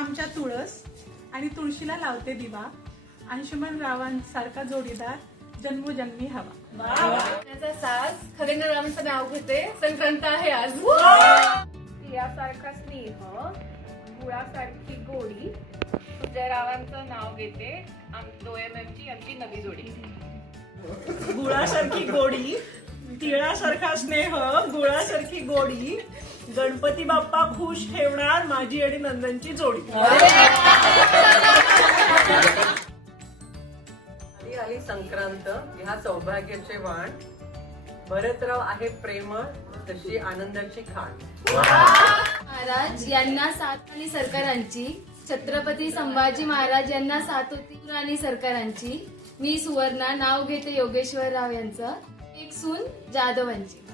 आमच्या तुळस आणि तुळशीला लावते दिवा. अंशुमन रावांसारखा जोडीदार जन्मोजन्मी हवा. त्याचा साज खगेंद्र रावांचं नाव घेते. संक्रांत आहे आज. यासारखा स्नेह, गुळासारखी गोडी, सुजय रावांचं नाव घेते. OMMची आमची नवी जोडी. गुळासारखी गोडी, तिळासारखा स्नेह, गुळासारखी गोडी, गणपती बाप्पा खुश ठेवणार माझी आणि नंदनची जोडी. आली संक्रांत, ह्या सौभाग्याचे वाण. भरतराव आहे प्रेमळ, तशी आनंदाची खाण. महाराज यांना साथ आणि सरकारांची, छत्रपती संभाजी महाराज यांना साथ होती आणि सरकारांची. मी सुवर्णा नाव घेते योगेश्वर राव यांचं, एक सून जाधवांची.